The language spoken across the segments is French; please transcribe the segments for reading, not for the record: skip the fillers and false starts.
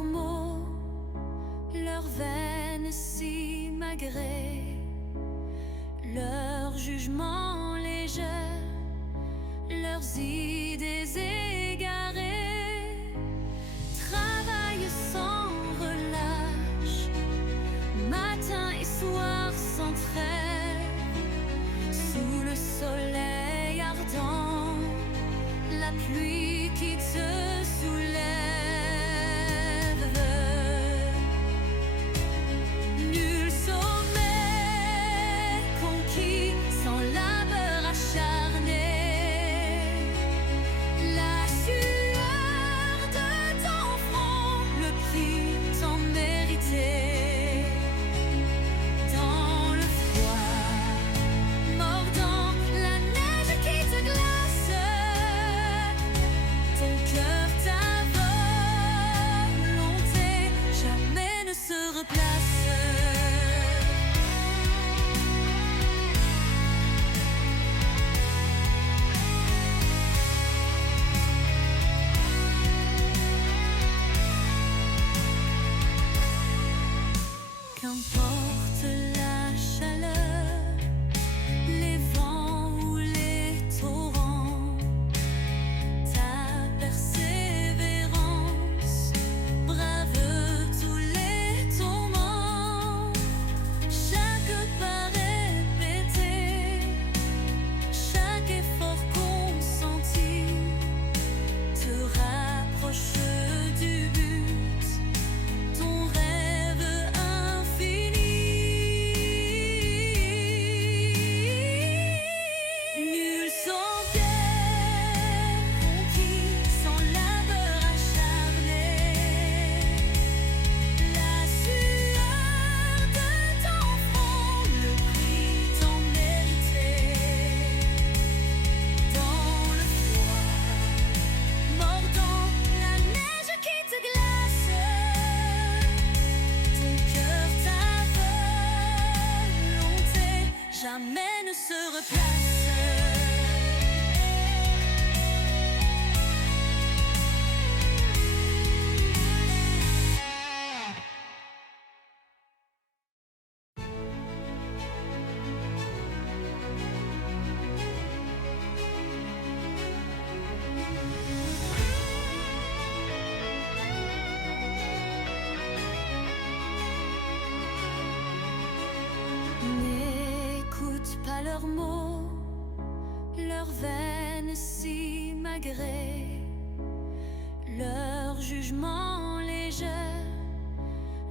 leurs mots, leurs veines si magrées, leurs jugements légers, leurs idées égarées, travaillent sans relâche, matin et soir sans trêve, sous le soleil ardent, la pluie qui te soulève. Nul sommet conquis sans labeur acharné. La sueur de ton front, le prix tant mérité. Dans le froid mordant, la neige qui te glace, ton cœur, ta volonté, jamais ne se replace. Qu'importe la chaleur, les vents ou les torrents, ta persévérance brave tous les tourments. Chaque pas répété, chaque effort consenti te rapproche du but, ton rêve infini. Nul sans pierre conquis sans labeur acharné. La sueur de ton front, le prix tant mérité. Dans le froid mordant, la neige qui te glace, ton cœur, ta volonté, jamais ne se replace. N'écoute pas leurs mots, leurs veines si magrées, leurs jugements légers,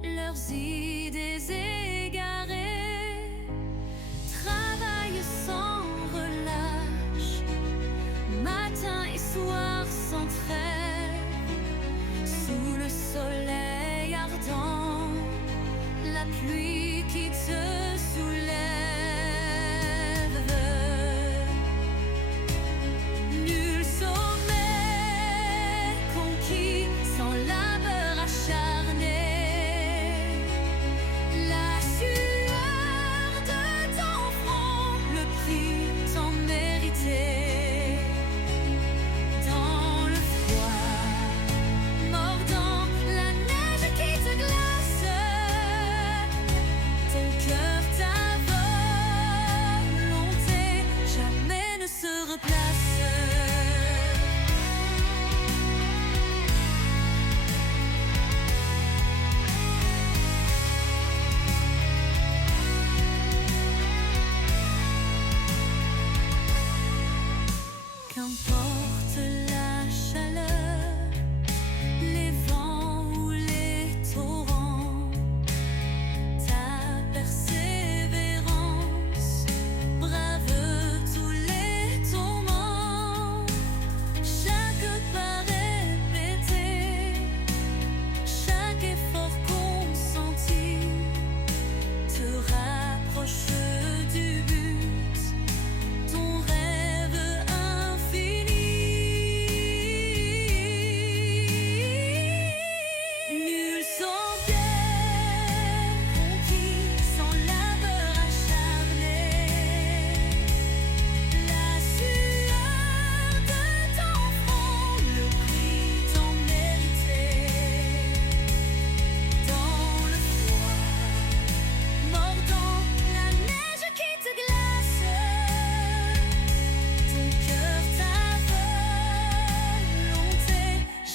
leurs idées égarées, travaillent sans relâche, matin et soir sans trêve, sous le soleil ardent, la pluie qui te soulève. Nul sommet conquis sans labeur acharné. La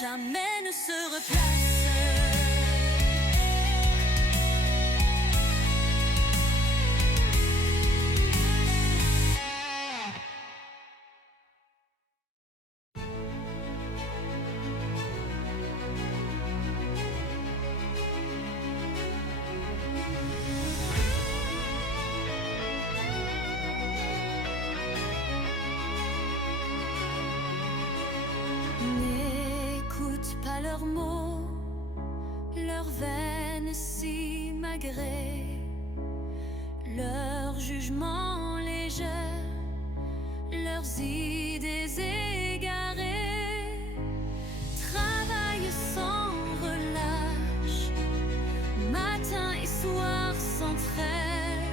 jamais ne se replace. N'écoute pas leurs mots, leurs veines si magrées, leurs jugements légers, leurs idées égarées. Travaille sans relâche, matin et soir sans trêve,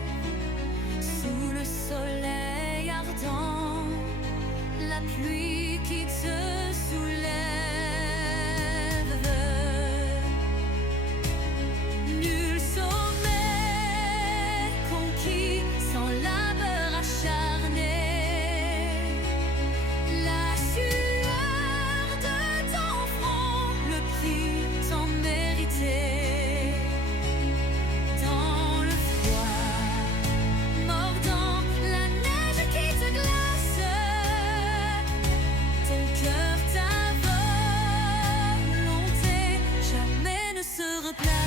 sous le soleil ardent, la pluie qui te soulève. Nul sommet conquis sans labeur acharné. La sueur de ton front, le prix tant mérité. Dans le froid mordant, la neige qui te glace, ton cœur, ta volonté, jamais ne se replace.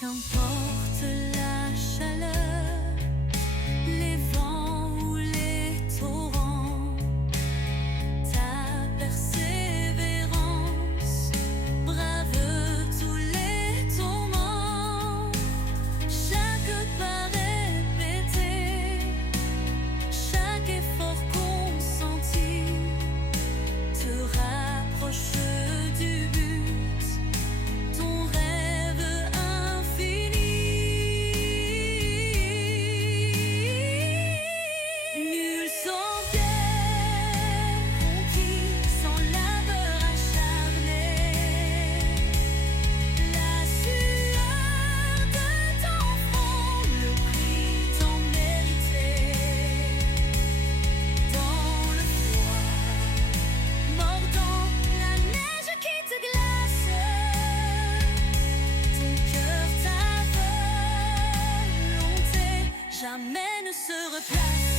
Qu'importe la chaleur, les vents ou les torrents, ta persévérance brave tous les tourments. Chaque pas répété, chaque effort consenti te rapproche du but, ton rêve infini. Nul sans pierre conquis sans labeur acharné. La sueur de ton front, le prix tant mérité. Dans le froid mordant, la neige qui te glace, ton cœur, ta volonté, jamais ne se replace.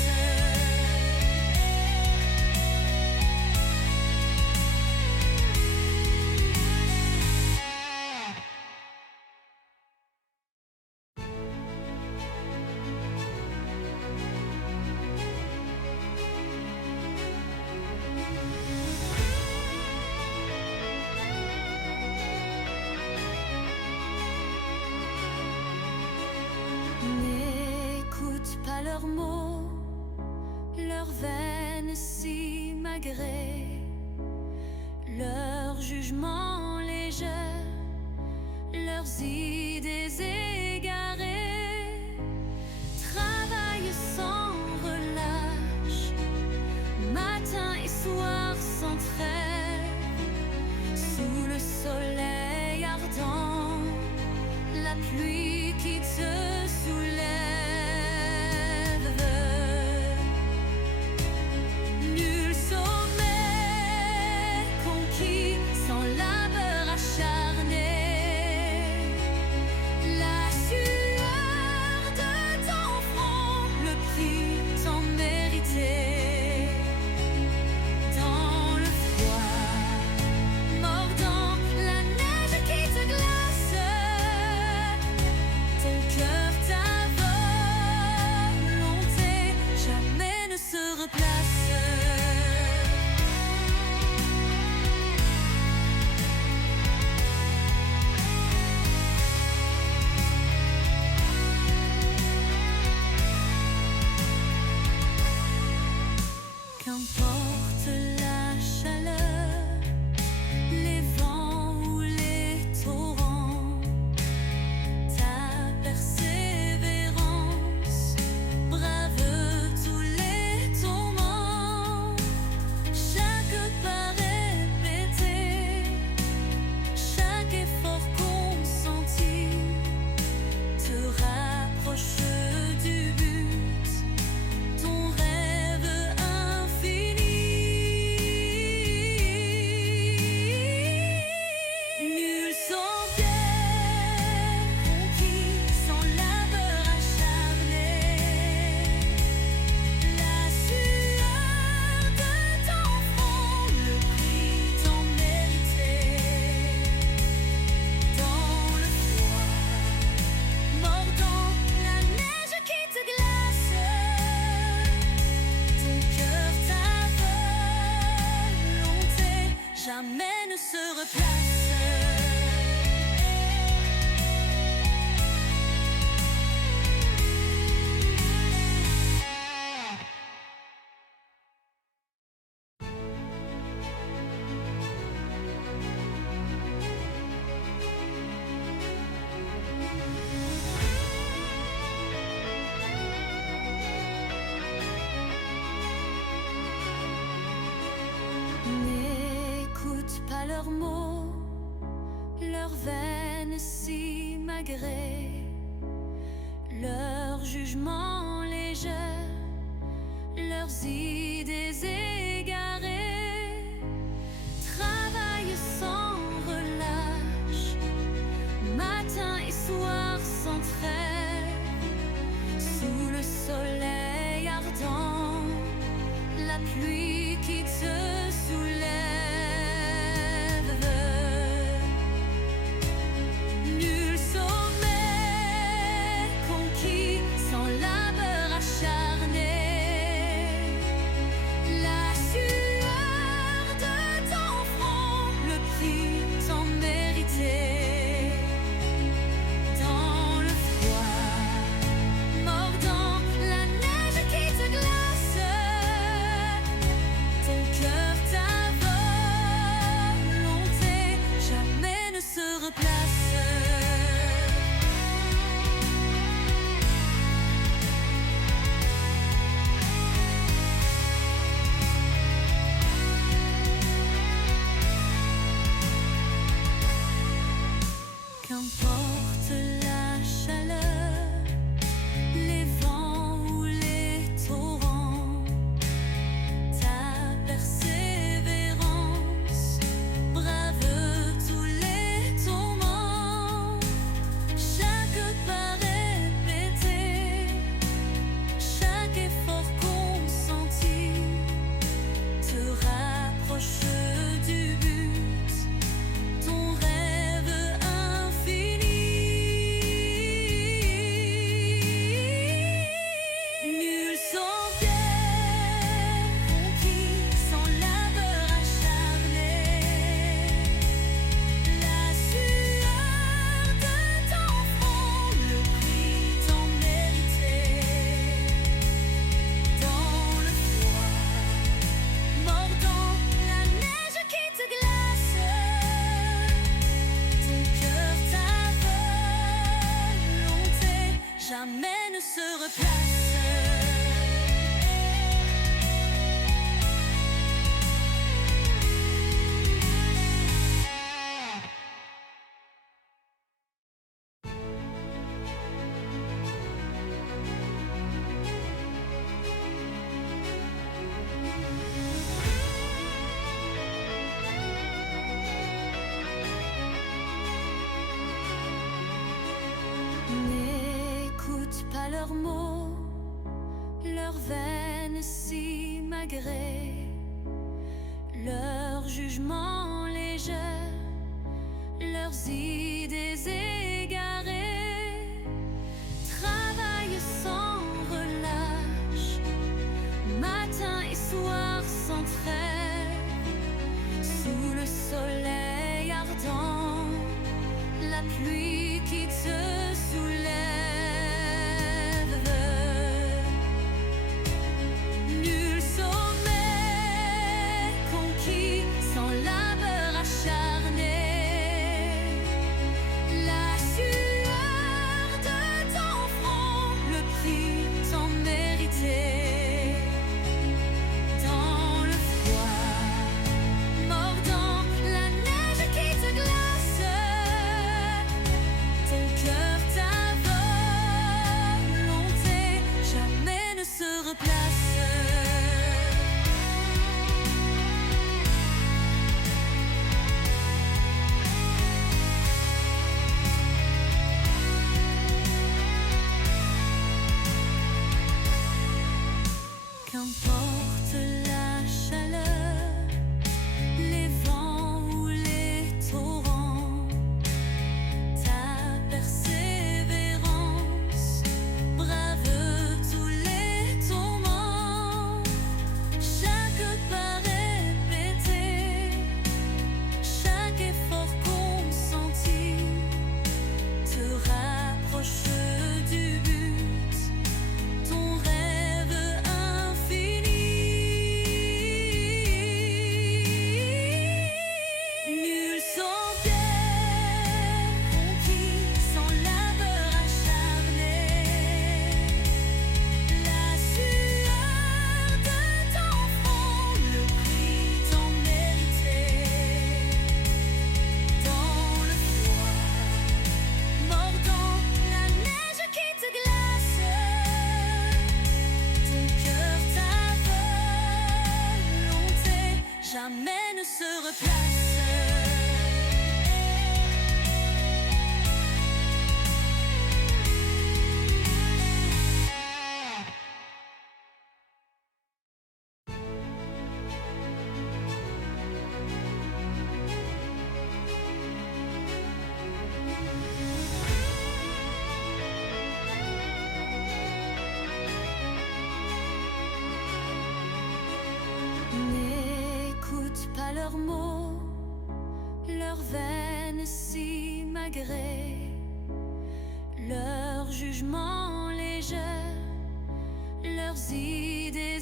N'écoute pas leurs mots, leurs veines si magrées, leurs jugements légers, leurs idées égarées. Travaille sans relâche, matin et soir sans trêve, sous le soleil ardent, la pluie qui te soulève. Nul sommet conquis sans labeur acharné. La sueur de ton front, le prix tant mérité. Dans le froid mordant, la neige qui te glace, ton cœur, jamais ne se replace. N'écoute pas leurs mots, leurs veines si magrées, leurs jugements légers, leurs idées égarées. Travaille sans relâche, matin et soir sans trêve, sous le soleil ardent, la pluie qui te soulève. Nul sommet conquis sans labeur acharné. La sueur de ton front, le prix tant mérité. Dans le froid mordant, la neige qui te glace, ton cœur, ta volonté, jamais ne se replace. Qu'importe la chaleur, les vents ou les torrents, ta persévérance brave tous les tourments. Chaque pas répété, chaque effort consenti te rapproche du but, ton rêve infini. Nul sauveur conquis sans labeur acharné. La sueur de ton front, le prix tant mérité. Dans le froid mordant, la neige qui te glace, ton cœur, ta volonté, jamais ne se replace. N'écoute pas leurs mots, leurs veines si magrées, leurs jugements légers, leurs idées égarées. Travaille sans relâche, matin et soir sans trêve, sous le soleil ardent, la pluie qui te soulève. Nul sommet conquis sans labeur acharné. à leurs mots, leurs veines si magrées, leur jugement léger, leurs idées